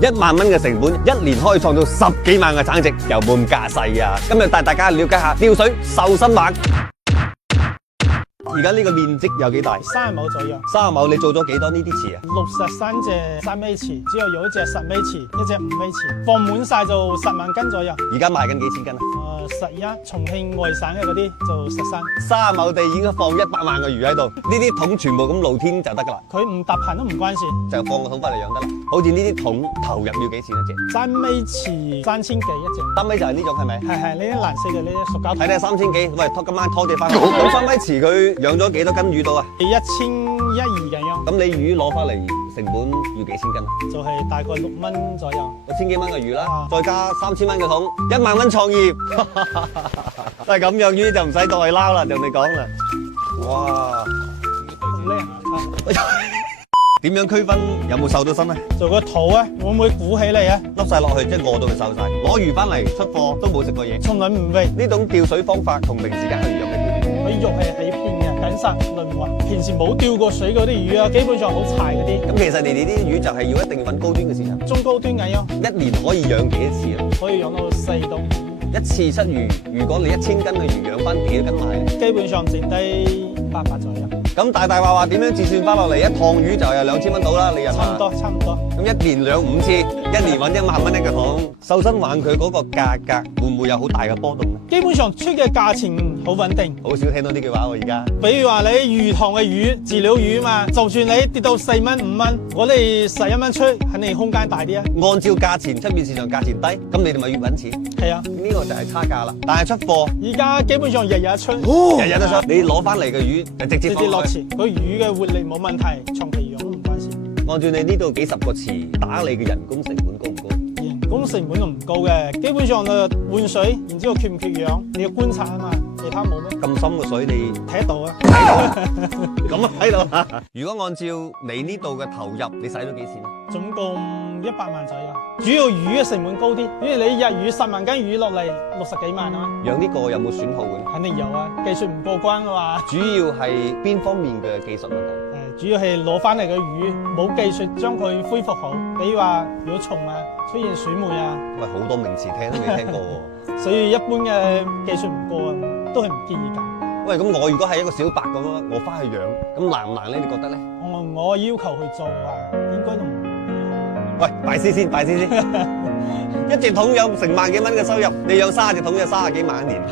1萬蚊嘅成本，1年可以創造10幾萬嘅產值，有冇咁架勢啊？今日帶大家了解下吊水瘦身玩。而家呢個面積有幾大？30畝左右。30畝，你做咗幾多呢啲池啊？63隻3米池，之後有一隻10米池，一隻5米池，放滿晒就10萬斤左右。而家賣緊幾錢斤啊？11，重慶外省嘅嗰啲就13。30畝地已經放100萬個魚喺度，呢啲桶全部咁露天就得噶啦。佢唔搭棚都唔關事，就放個桶翻嚟養得啦。好似呢啲桶投入要幾錢一隻？3米池3000幾一隻。3米就係呢種係咪？係呢啲藍色嘅呢啲塑膠。睇睇3000幾，喂，今晚拖地翻。咁3米池佢養咗幾多斤魚到啊？1100-12咁樣。咁你魚攞翻嚟成本要幾千斤啊？就係大概6蚊左右。1000幾蚊嘅魚啦，再加3000蚊嘅桶，1萬蚊創業。都係咁養魚就唔使代撈啦，就你講啦。哇！咁叻啊！點樣區分有冇瘦到身咧？做個肚啊，會唔會鼓起嚟啊？笠晒落去，即係餓到佢瘦晒。攞魚翻嚟出貨都冇食過嘢，從來唔喂。呢種釣水方法同平時間去魚有咩區別？佢肉係起片嘅，緊實輪滑。平時冇釣過水嗰啲魚啊，基本上好柴嗰啲。咁其實你哋啲魚就係要一定要揾高端嘅市場。中高端咁樣。1年可以養幾多次咧？可以養到4到5。一次出魚，如果你1000斤嘅魚養翻幾多斤賣咧？基本上剩低800左右。咁大話點樣折算翻落嚟？一趟魚就有2000蚊到啦，你人差唔多。咁1年養5次，1年揾1萬蚊一個桶。瘦身玩佢嗰個價格會唔會有好大嘅波動咧？基本上出嘅價錢好穩定。好少聽到呢句話喎，而家。比如話你魚塘嘅魚，飼料魚嘛，就算你跌到4蚊5蚊，我哋11蚊出，肯定空間大啲啊。按照價錢，出面市場價錢低，咁你哋咪越揾錢。係啊，呢個就係差價啦。但係出貨，而家基本上日日出，日日都出。你攞翻嚟嘅魚就直接放落去。佢魚嘅活力冇問題，長期養都唔關事。按照你呢度幾十個池打理嘅人工成本高唔高？人工成本都唔高嘅，基本上就換水，然之後缺唔缺氧，你要觀察啊嘛，其他冇咩。咁深嘅水你睇得到啊？咁啊睇到。如果按照你呢度嘅投入，你使咗幾錢？總共100萬左右。主要魚嘅成本高啲，因為你日魚10萬斤魚落嚟60幾萬啊嘛。養呢個有冇損耗嘅？肯定有啊，技術唔過關嘅話。主要係邊方面嘅技術問題？主要係攞翻嚟嘅魚冇技術將佢恢復好，比如話如果蟲啊出現水霉啊，喂，好多名詞聽都未聽過喎。所以一般嘅技術唔過啊，都係唔建議㗎。喂，咁我如果係一個小白咁樣，我翻去養，咁難唔難咧？你覺得咧？我要求去做啊，應該都唔。喂，拜師先，拜師先。一隻桶有成萬幾蚊嘅收入，你養30隻桶有30幾萬一年。